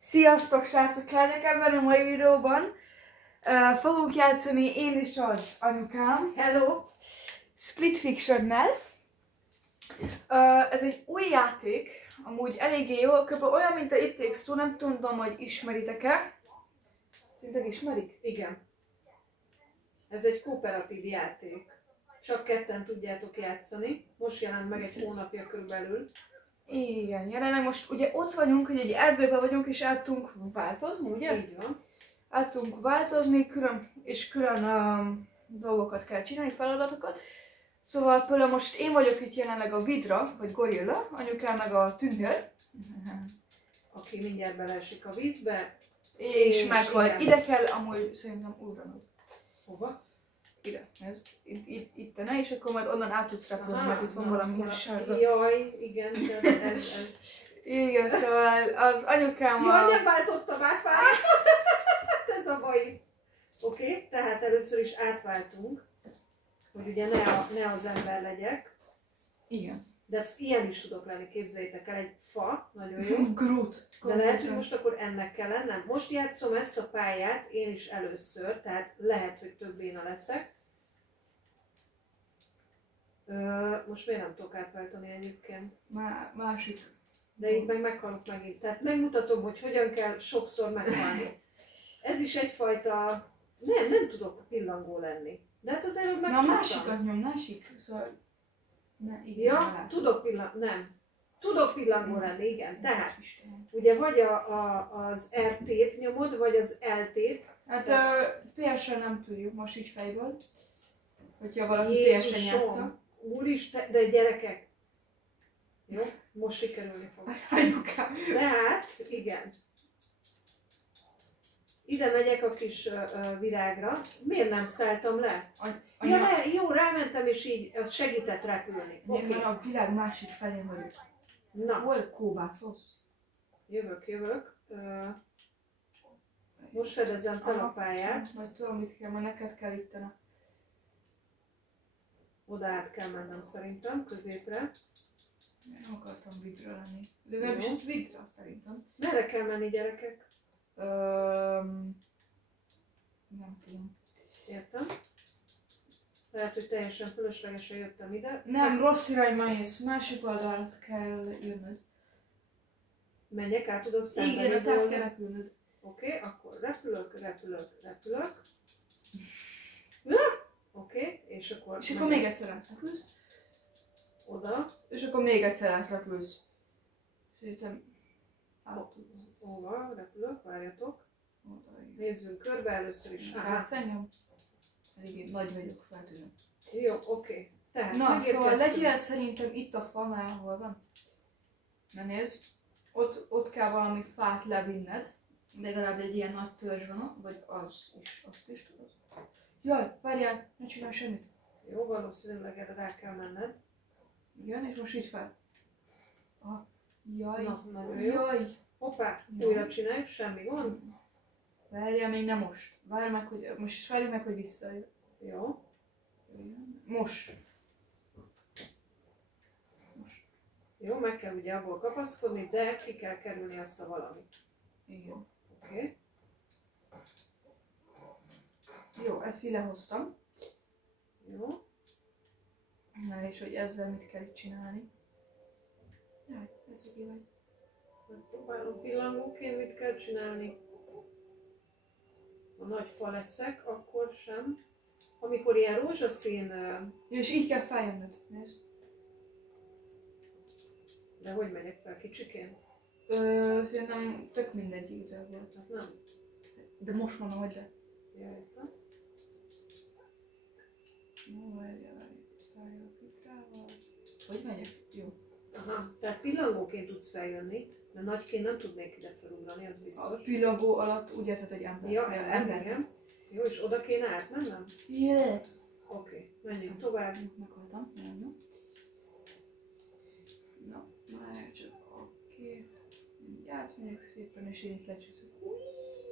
Sziasztok srácok, lányok! Ebben a mai videóban fogunk játszani én és az anyukám. Hello! Split Fiction-nel. Ez egy új játék, amúgy eléggé jó, kb. Olyan, mint a It Takes Two, nem tudom, hogy ismeritek-e. Szinte ismerik? Igen. Ez egy kooperatív játék. Csak ketten tudjátok játszani. Most jelent meg egy hónapja körülbelül. Igen, jelenleg most ugye ott vagyunk, hogy egy erdőben vagyunk, és el tudunk változni, ugye? Így van. El tudunk változni, külön dolgokat kell csinálni, feladatokat. Szóval például most én vagyok itt jelenleg a vidra, vagy gorilla, anyukám meg a tündér. Aki mindjárt beleesik a vízbe. És meghal. Ide kell amúgy szerintem ugranod. Hova? Ide, ez. Itt ne, és akkor majd onnan át tudsz repülni, mert itt van valami sárga. Jaj, igen, ez. Igen, szóval az anyukám Jaj, nem váltottam át, ez a baj. Oké, tehát először is átváltunk, hogy ugye ne az ember legyek. Igen. De ilyen is tudok lenni, képzeljétek el, egy fa, nagyon jó. Groot. De lehet, hogy most akkor ennek kell lennem. Most játszom ezt a pályát, én is először, tehát lehet, hogy több béna leszek. Most miért nem tudok átváltani egyébként? Másik. De így meghalok megint. Tehát megmutatom, hogy hogyan kell sokszor meghalni. Ez is egyfajta... Nem tudok pillangó lenni. De hát az előbb Na, másikat nyom, másik. Szóval... Ne, igen, ja, tudok pillangó lenni, igen. Tehát, ugye vagy az RT-t nyomod, vagy az LT-t. Hát PS-en nem tudjuk most így fejből. Hogyha valaki PS-en játsza. Úristen, de gyerekek. Jó, most sikerülni fog. Anyukám. Tehát, igen. Ide megyek a kis virágra. Miért nem szálltam le? Ja, jó, rámentem és így az segített repülni. Okay. Mert a világ másik felén vagyok. Na. Hol kóbászolsz? Jövök. Most fedezem fel a pályát. Majd tudom, mit kell, majd neked kell ittene. Oda át kell mennem szerintem, középre. Nem akartam vidra lenni. De legalábbis ez vidra szerintem. Merre kell menni, gyerekek? Nem tudom. Értem. Lehet, hogy teljesen fölöslegesen jöttem ide. Nem, rossz irányba mész. Másik oldalt kell jönnöd. Menjek át, tudod szemben. Igen, a át kell repülnöd. Oké, akkor repülök. Oké, és akkor... És akkor még egyszer átrepülsz. Oda. És akkor még egyszer átrepülsz. Szerintem át tudsz. Hova? Repülök, várjatok. Oda, nézzünk körbe először is. Látsz engem? Elég nagy vagyok, feltűnöm. Jó, oké. Tehát na, szóval legyél szerintem itt a fa, már hol van? Na nézd, ott kell valami fát levinned. Legalább egy ilyen nagy törzs van, vagy az is, azt is tudod. Jaj, várjál, ne csinálj semmit. Jó, valószínűleg erre rá kell menned. Igen, és most itt fel. Ah, jaj, na, nagyon jó. Jaj. Hoppá, újra csinálj, semmi gond. Várjál, még nem most. Várj meg, hogy most is várj meg, hogy visszajön. Jó. Most. Jó, meg kell ugye abból kapaszkodni, de ki kell kerülni azt a valamit. Igen. Oké. Jó, ezt így lehoztam. Jó. Na és hogy ezzel mit kell itt csinálni? Jaj, ez így vagy. Megpróbálom pillangóként mit kell csinálni. Ha nagy fa leszek, akkor sem. Amikor ilyen rózsaszín... Jó, és így kell feljönnöd, nézd. De hogy megyek fel kicsiként? Szerintem tök mindegy igazából. Hát nem. De most mondom, hogy de. Jajta. No, várjál, feljövök itt rával. Hogy megyek? Jó. Aha, tehát pillangóként tudsz feljönni, mert nagyként nem tudnék ide felugrani, az biztos. A pillangó alatt úgy érted, hogy ember. Ja, ember. Jó, és oda kéne átmennem? Yeah. Oké, menjünk tovább. Meghaltam, nagyon jó. Na, már csak oké. Átmegyek szépen, és én itt lecsúszok.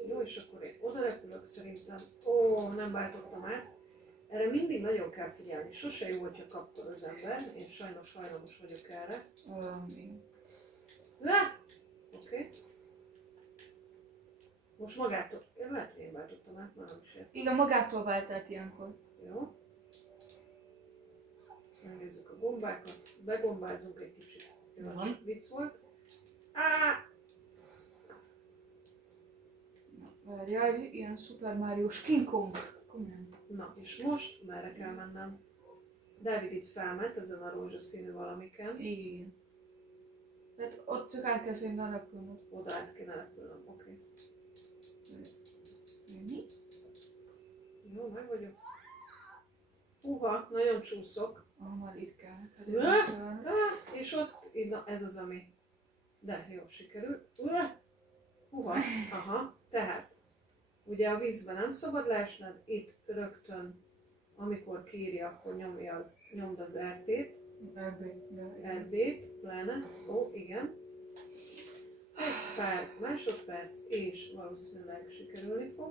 Jó, és akkor én oda repülök szerintem. Ó, nem váltottam át. Erre mindig nagyon kell figyelni. Sose jó, hogyha kapkod az ember. Én sajnos hajlamos vagyok erre. Igen. Oké. Most magától, lehet, hogy én váltottam át, már nem is értem. Igen, magától vált át ilyenkor. Jó. Megnézzük a gombákat, begombázunk egy kicsit. Jó, Van. csak vicc volt. Á! Várjál, ilyen Super Mario-s King Kong. Komolyan. Na, és most merre kell mennem? David itt felment ezen a rózsaszínű valamiken. Igen. Hát ott csak át kell szerintem repülnöd. Oda át kéne repülnöm, oké. Mi? Jó, meg vagyok. Húha, nagyon csúszok. Már itt kell. És ott, na ez az ami. De jó, sikerül. Húha, aha, tehát. Ugye a vízben nem szabad leesned, itt rögtön, amikor kiírja, akkor nyomd az RT-t. RB-t, pláne. Ó, igen. Egy pár másodperc, és valószínűleg sikerülni fog.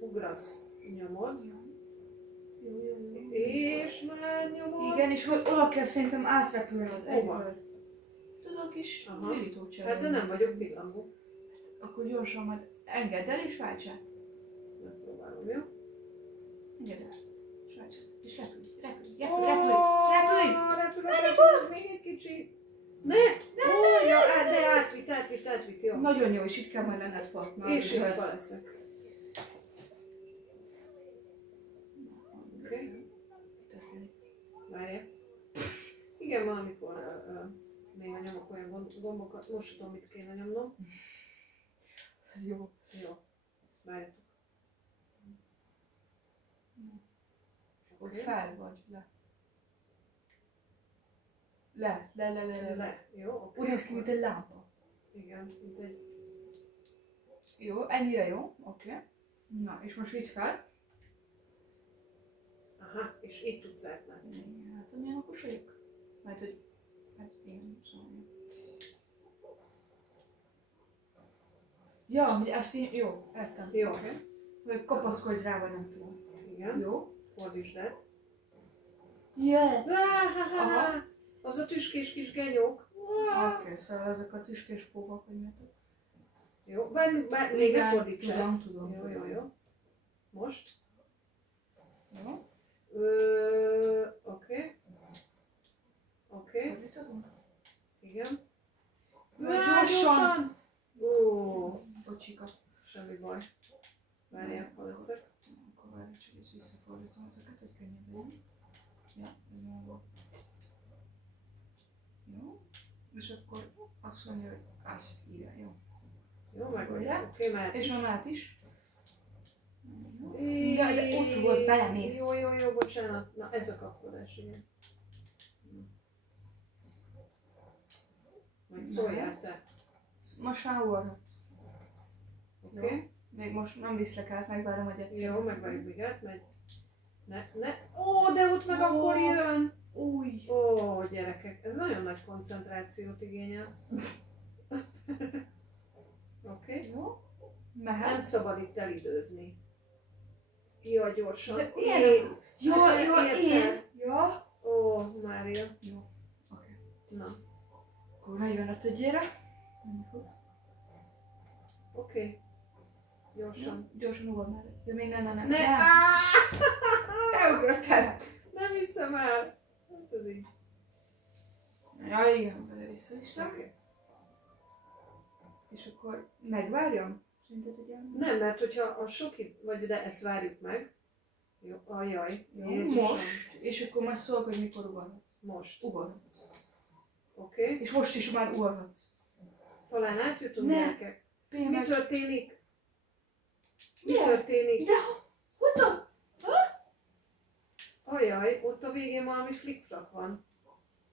Ugrasz, nyomod. Jó. És már nyomod. Igen, és oda kell szerintem átrepülnöd Hova? egyből. Tudod, a kis Aha. virítócsávon. Hát de nem vagyok pillangó. Akkor gyorsan majd engedd el és válts át. Megpróbálom, jó? Engedd el. És válts át. És repülj. Repülök, még egy kicsit. Ne! Ó, ja, de átvitt, jó. Nagyon jó, és itt kell majd lenned fa. És itt fa leszek. Oké. Várjál. Igen, valamikor néha nyomok olyan gombokat, most tudom, mit kéne nyomnom. Ez jó. Jó. Várjatok. Hogy fel vagy, le. Le. Jó, oké. Úgy néz ki, mint egy lámpa. Igen, mint egy... Jó, ennyire jó, oké. Na, és most vidd fel. Aha, és itt tudsz átmászni. Hát, milyen okos vagyok? Majd, hogy... Hát, én szóval. Ja, hogy ezt én... Jó, értem. Jó. Oké. Vagy kapaszkodj rá, vagy nem tudom. Igen. Jó. Fordítsd át. Yeah! Aha. Az a tüskés kis genyók. Oké, szóval ezek a tüskés pókok, hogy miatt. Jó, bár még ne fordíts át. Tudom. Jó. Most? Jó. Oké. Fordítozunk? Igen. Gyorsan! Ó, Bocsika. semmi baj. Várjál, ha leszek. Akkor várj, csak ezt visszafordítom ezeket, hogy könnyebb legyen. Ja, ez már volt. Jó. És akkor azt mondja, hogy azt írja, jó. Jó, meg vagy. Ugye? Oké, már. És a mát is. Ja, de ott volt, belemész. Jó, bocsánat. Na, ez a kapkodás, igen. Majd szóljál te. Most már ugorhatsz. Oké? Még most nem viszlek át, megvárom, hogy egyszer. Jó, megvárjuk, míg átmegy. Ne. Ó, de ott meg akkor jön. Új. Ó, gyerekek, ez nagyon nagy koncentrációt igényel. Oké? Jó. Nem Mehet. szabad itt elidőzni. Jó, gyorsan. De ilyen. Ja, én. érted? Ja. Ó, Mária. Jó. Oké. Na, Akkor 45-ödjére. oké. Gyorsan. Gyorsan ugor már. Ja, még ne. Ne! Elugrottál. Nem hiszem el. Hát ez így. Ja, igen, bele vissza. Oké. És akkor megvárjam? Szerinted, hogy elmegy? Nem, mert hogyha a soki, vagy de ezt várjuk meg. Jó, ajaj. Jó, Jézusom. most. És akkor majd szólok, hogy mikor ugorhatsz. Most. Ugorhatsz. Oké. És most is már ugorhatsz. Talán átjutunk, Ne. gyerekek. Mi Pémek. történik? Mi Ne. történik? De hogy? Ajaj, ott a végén valami flickflak van.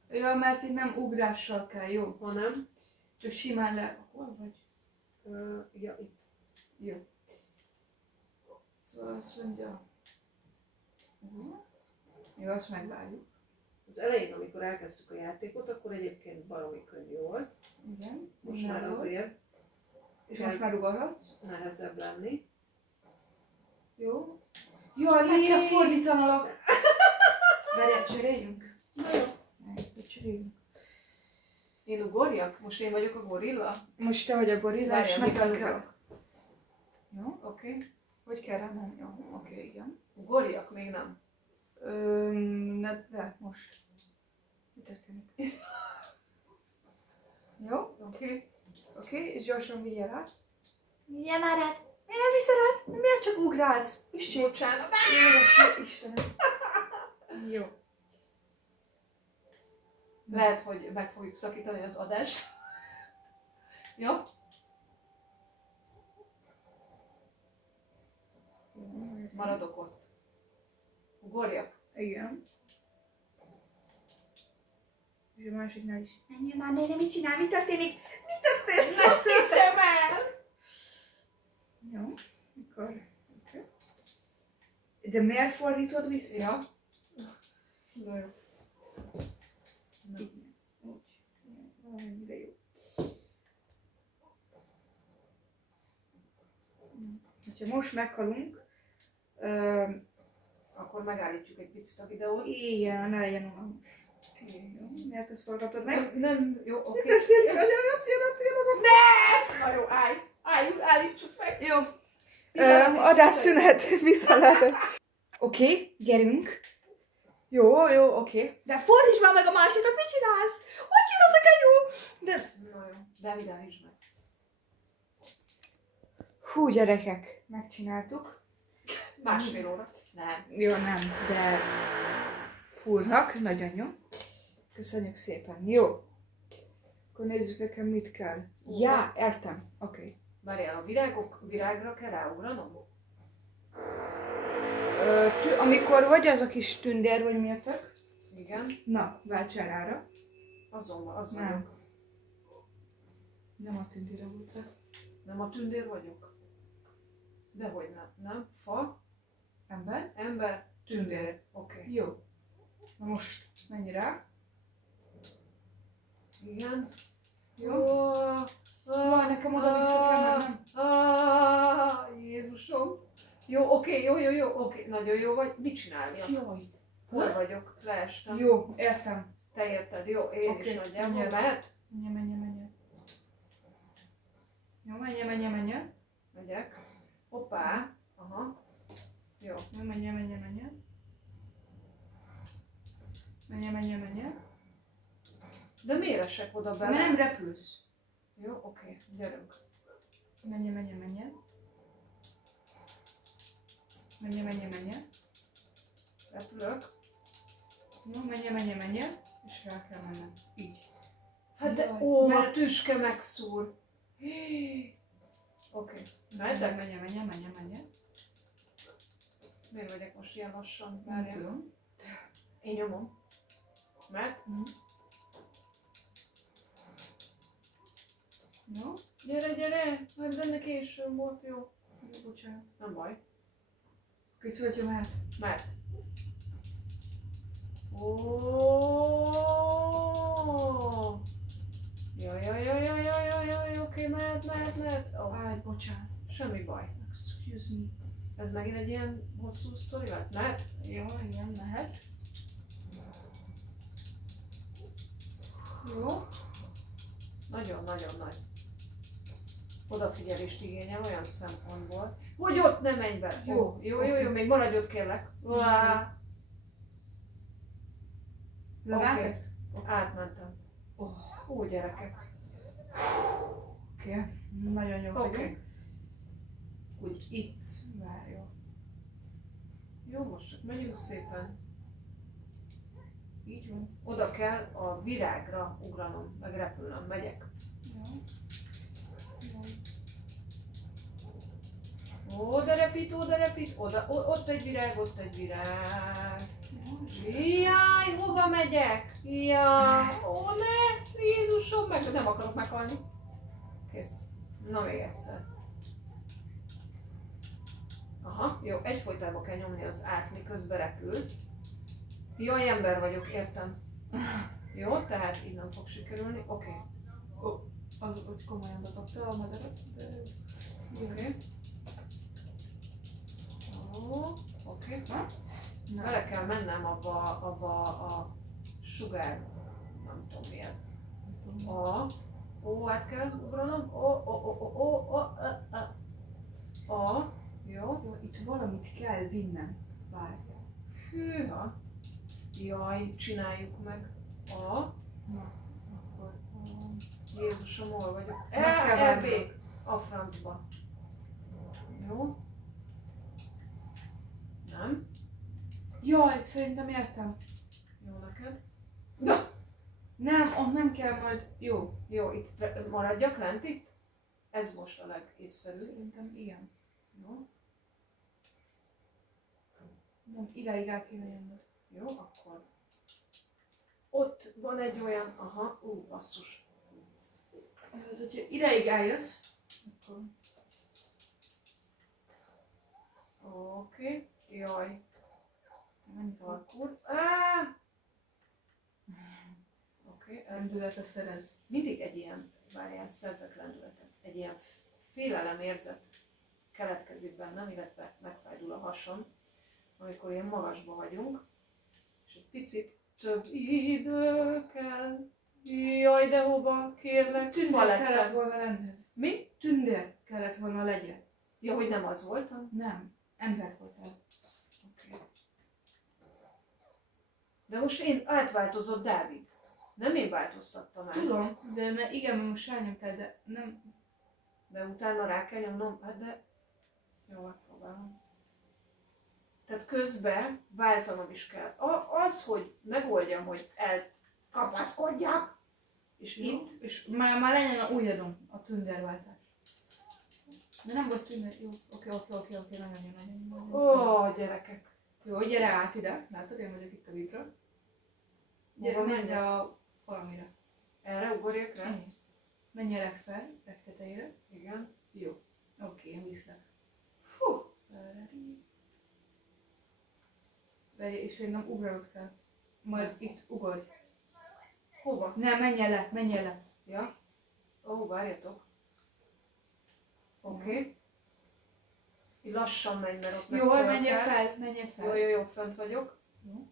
Ja, mert itt nem ugrással kell, jó? Hanem, Csak simán le... Hol vagy? ja, itt. Jó. Szóval azt mondja... Jó, azt megvárjuk. Az elején, amikor elkezdtük a játékot, akkor egyébként baromi könnyű volt. Igen. Most már azért És most már ugorhatsz? nehezebb lenni. Jó. Jaj, meg kell fordítanalak! Várjál, cseréljünk? Na jó. Cseréljünk. Én ugorjak? Most én vagyok a gorilla? Most te vagy a gorilla, és Várjál, nekem mit kell. ugrok? Oké. Hogy kell rá menni? Jó, oké, igen. Ugorjak? Még nem. De most. Mi történik? Jó, oké, és gyorsan vigyél át. Vigyél már át! Miért nem viszed át? Miért csak ugrálsz? Üsség! Bocsánat. Édes Istenem! Jó. Lehet, hogy meg fogjuk szakítani az adást. Jó? Maradok ott. Ugorjak? Igen. És a másiknál is. Menjél már, Nére, mit csinál? Mi történik? Mi történik? Nem hiszem el! Jó, akkor... Okay. De miért fordítod vissza? Ja. Na jó. Igen. Úgy. Valamennyire jó. Ha most meghalunk, Akkor megállítjuk egy picit a videót. igen, ne legyen unalmas. Jó, miért ezt forgatod meg? Nem, jó, oké. Mi történik? Jön az a... Ne! Na jó, állítsuk meg. Jó. Adásszünet, vissza lehet. Oké, gyerünk. Jó, oké. De fordíts már meg a másikat, mit csinálsz? Hogy jön az a kenyó? De... Na jó, Dávid, állítsd meg. Hú, gyerekek, megcsináltuk. Másfél óra. Nem. Jó, nem, de fúrnak, nagyon jó. Köszönjük szépen. Jó. Akkor nézzük nekem mit kell. Ja, értem. Oké. Várjál, a virágra kell ráugranom? Amikor vagy az a kis tündér, vagy mi a tök? Igen. Na, válts el rára. Azonban, az Nem. vagyok. Nem a tündére volt rá. Nem a tündér vagyok? Dehogy nem. Nem? Fa, ember, tündér. Oké. Jó. Na most menj rá. Igen. Jó. Nekem oda-vissza kell mennem. Jézusom. Jó, oké, oké. Nagyon jó vagy. Mit csináljak? Jaj. Hol vagyok? Leestem. Jó, értem. Te érted? Jó, én Oké, is nagyjából. menjél. Mehet? Menj. Jó, menj. Megyek. Hoppá. Aha. Jó. Jó, menj. Menj. De miért esek oda bele? Nem repülsz. Jó, oké. Gyerünk. Menj. Repülök. Jó, menj. És rá kell mennem. Így. Hát de, Jaj, mert a mert- tüske megszúr. Oké. Mehetek? Menj. Miért vagyok most ilyen lassan? Nem Várjál. tudom. Én nyomom. Mert? Jó? Gyere! Hát benne későn volt, jó. Jó, bocsánat. Nem baj. Kiszoltja mehet. Mert? Ó. Jaj, oké, mehet. Ó, Áj, bocsánat. semmi baj. Excuse me. Ez megint egy ilyen hosszú sztori lett? Mehet? Jó, igen, mehet. Jó. Nagyon nagy. Odafigyelést igényel olyan szempontból, hogy ott ne menj be. Jó, Jó, még maradj ott kérlek. Uá. Levágtad? Átmentem. Ó, gyerekek. Oké. Nagyon jó Oké. vagyok. Úgy itt várjon. Jó, most csak megyünk szépen. Így van. Oda kell a virágra ugranom, meg repülnöm. Megyek. Jó. Jó. Ó, de repít. Oda, ott egy virág. Jó. Jaj, hova megyek? Jaj, ó ne, Jézusom, nem akarok meghalni. Kész. Na még egyszer. Aha, jó, egyfolytában kell nyomni az át, miközben repülsz. Jaj, ember vagyok, értem. Jó, tehát így nem fog sikerülni. Oké. Az, hogy komolyan bedobta a madarat, de... Oké. Oké. Na. Bele kell mennem abba a sugár, nem tudom mi ez. Át kell ugranom. innen. Várj. Hűha. Jaj, csináljuk meg. Na, akkor... Jézusom, hol vagyok? Meg kell várnod. LB. A francba. Jó. Nem? Jaj, szerintem értem. Jó neked. Nem, ott nem kell majd... Jó. Jó, itt maradjak lent itt? Ez most a legészszerűbb. Szerintem igen. Jó. Nem, ideig el kéne jönnöd. Jó, akkor. Ott van egy olyan, aha, basszus. Hát, hogyha ideig eljössz, akkor... Oké. Jaj, Menj fel. parkour. Oké, Lendületre szerez. mindig egy ilyen, várjál, szerzek lendületet, egy ilyen félelemérzet keletkezik bennem, illetve megfájdul a hasam, amikor ilyen magasba vagyunk, és egy picit több idő kell. Jaj, de hova, kérlek, Tündér kellett volna lenned. Mi? Tündér kellett volna legyen. Ja, hogy nem az voltam? Nem, ember voltál. Okay. De most én átváltozott Dávid. Nem én változtattam át. Tudom, de mert igen, mert most elnyomtál, de nem... De utána rá kell nyomnom, hát de... Jó, megpróbálom. Tehát közben váltanom is kell. Az, hogy megoldjam, hogy elkapaszkodjak, és Jó. itt... És már legyen a ujjadon a tündérváltás. De nem volt tündér. Jó, oké, nagyon jó. Ó, gyerekek. Jó, gyere át ide. Látod, én vagyok itt a vidra. Gyere, Hova menj menjek? le a valamire. Erre ugorjak rá? Ennyi. Menj a legfel, legtetejére. Igen. Jó. Oké, én viszlek. Hú. Várj, és szerintem ugranod kell. Majd itt ugorj. Hova? Nem, menj le. Ja. Ó, várjatok. Oké. Így lassan menj, mert ott Jó, meg menj kell. fel. Jó, fönt vagyok. Jó.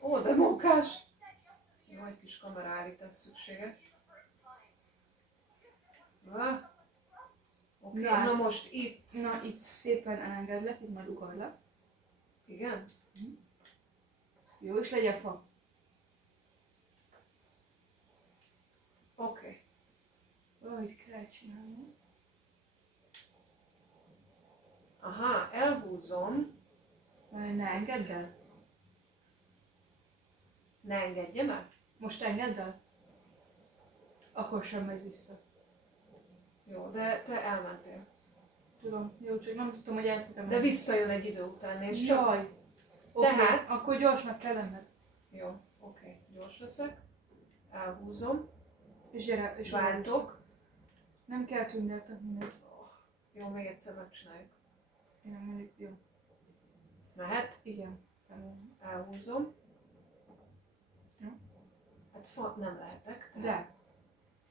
Ó, de mókás! Jó, egy kis kameraállítás szükséges. Oké, Na, na most itt. Na, itt szépen elengedlek, itt majd ugorj le. Igen? Jó, és legyen fa. Oké. Valamit kell csinálni. Aha, elhúzom. Ne engedd el. Ne engedjem el? Most engedd el. Akkor sem megy vissza. Jó, de te elmentél. Tudom, jó, csak nem tudtam, hogy el fogom De visszajön egy idő után, és csak... Jaj. Oké, Tehát- akkor gyorsnak kell lenned. Jó, oké. Gyors leszek. Elhúzom. És gyere, és Váltok. Nem kell tündértek mindent. Jó, még egyszer megcsináljuk. Én nem mindig, jó. Mehet? Igen. Elhúzom. Jó. Hát fa nem lehetek. Tehát De.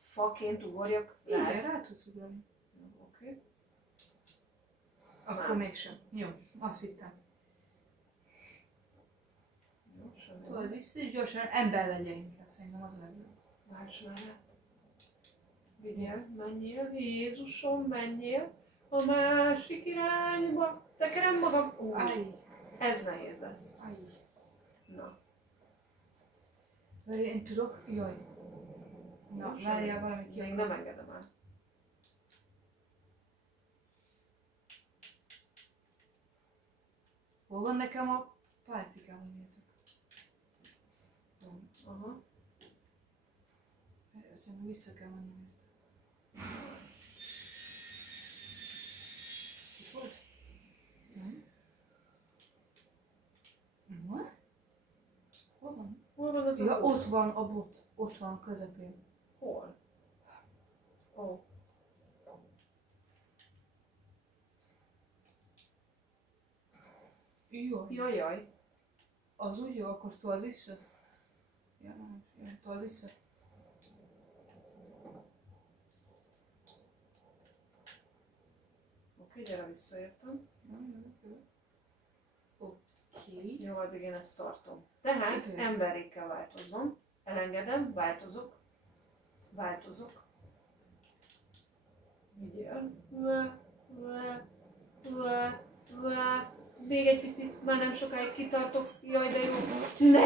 faként ugorjak. Igen, rá tudsz ugrani. Oké. Akkor Nem. mégsem. Jó, azt hittem. Jó, semmi. Tudod, vissza és gyorsan ember legyen inkább, szerintem az a legjobb. Válts mellett. Vigyél, menjél, Jézusom, menjél a másik irányba. Tekerem magam. Állj, Ez nehéz lesz. állj. Na. Várj, én tudok? Jaj. Na, Jó, várjál semmi. valamit. Még nem engedem el. Hol van nekem a pálcikám, hogy miért? Aha. Szerintem vissza kell menni miért. Itt volt? Nem? What? Hol van? Hol van az Ja, a ott van a bot. Ott van közepén. Hol? Ó. Jó. Jajjaj. Az úgy jó, akkor told vissza. Ja, nem. Ja, told vissza. Oké, gyere, visszaértem. Oké. Jó, addig én ezt tartom. Tehát Itt emberré kell változnom. Elengedem, változok. Változok. Vigyél. Le. Már nem sokáig kitartok. Jaj, de jó. Ne!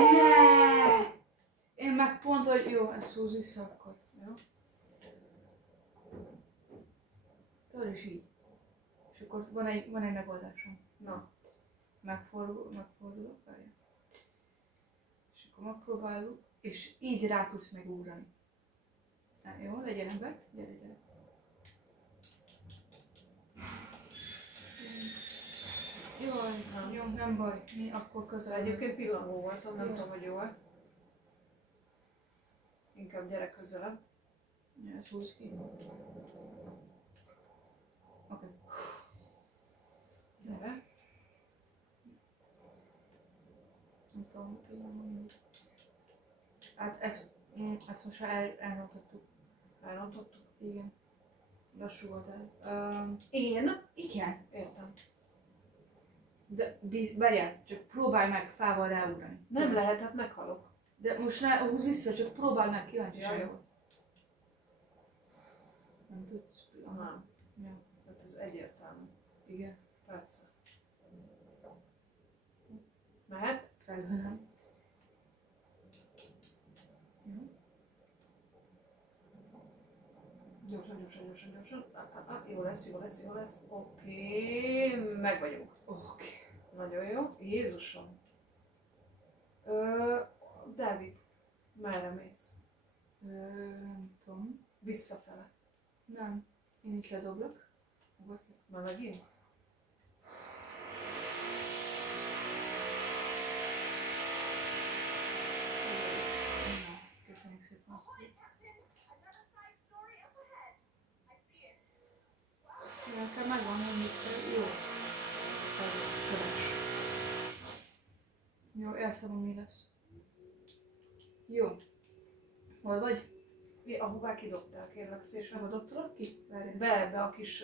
Én meg pont, hogy jó, ezt húz vissza akkor. Jó? Tudod is így. És akkor van egy megoldásom. Na. Megfordulok, várjál. És akkor megpróbáljuk, és így rá tudsz megugrani. Jó, legyen ember. Gyere. Jaj, jó, nem baj. Mi akkor közel. Egyébként pillangó voltam, nem tudom, hogy jó-e. Inkább gyere közelebb. Ja, ezt húz ki. Oké. Gyere. Nem tudom, pillangó. Hát ezt most már elrontottuk. Elrontottuk? Igen. Lassú volt el. Én? Igen. Értem. De várjál, csak próbálj meg fával ráugrani. Nem lehet, hát meghalok. De most ne húzz vissza, csak próbálj meg kíváncsiságból. Ja, jó. Nem tudsz. Nem. Ja. Hát ez egyértelmű. Igen. Persze. Mehet? Felül nem. Jó. Gyorsan. Jó lesz. Oké, meg vagyunk. Oké. Nagyon jó. Jézusom. Dávid, merre mész? Nem tudom. Visszafele. Nem. Én itt ledoblok. Már megint? Na, köszönjük szépen. Nekem megvan, hogy mit kell. Jó. Ez csodás. Jó, értem, hogy mi lesz. Jó. Hol vagy? Ahová kidobtál, kérlek szépen. Hol dobtalak ki? Várjál. Be ebbe a kis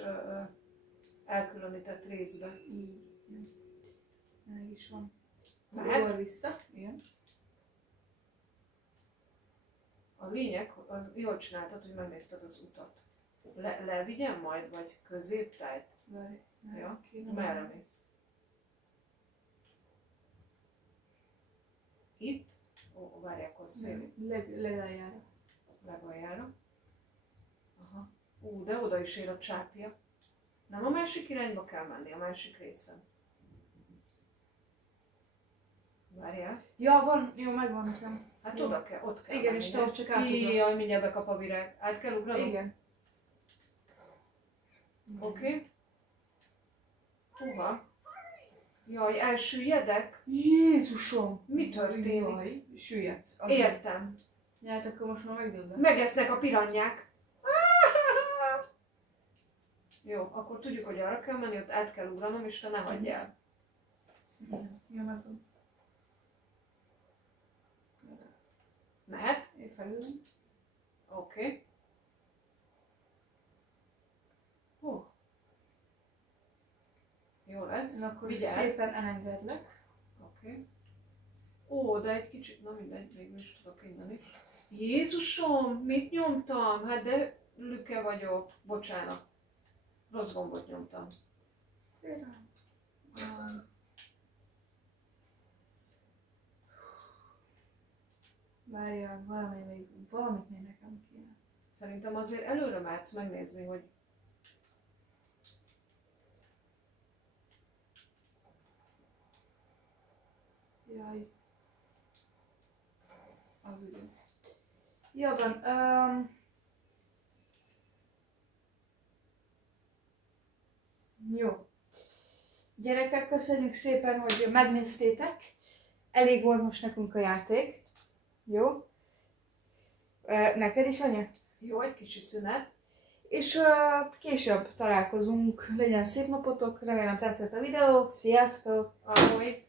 elkülönített részbe. Így. Jó. Meg is van. Mehet? Ugor vissza. Igen. A lényeg, jól csináltad, hogy megnézted az utat. Levigyem majd, vagy középtájt? Várj. Ja. Kéne. Merre mész? Itt? Ó, várj, akkor szél. Legaljára. Legaljára. Aha. De oda is ér a csápja. Nem a másik irányba kell menni, a másik részen. Várjál. Ja, van. Jó, megvan nekem. Hát Jó. oda kell, ott kell Igen, menni. és te ott csak átugrasz. Jaj, mindjárt bekap a virág. Át kell ugranom? Igen. Oké. Puha. Jaj, elsüllyedek? Jézusom! Mi történik? Jaj, süllyedsz. Értem. Ja, hát akkor most már megdöbben. Megesznek a piranyák. Jó, akkor tudjuk, hogy arra kell menni, ott át kell ugranom, és te ne hagyj el. Ja, megvan. Mehet? Én felülöm. Oké. Hú. Jó lesz. Én akkor Vigyázz. szépen elengedlek. Oké. Ó, de egy kicsit, na mindegy, még is tudok innen is. Jézusom, mit nyomtam? Hát de lüke vagyok. Bocsánat. Rossz gombot nyomtam. Várjál, valamit még nekem kéne. Szerintem azért előre mehetsz megnézni, hogy Jaj. Az ugye. Jó van. Jó. Gyerekek, köszönjük szépen, hogy megnéztétek. Elég volt most nekünk a játék. Jó? Neked is, anya? jó, egy kicsi szünet. És később találkozunk. Legyen szép napotok. Remélem tetszett a videó. Sziasztok! Ahogy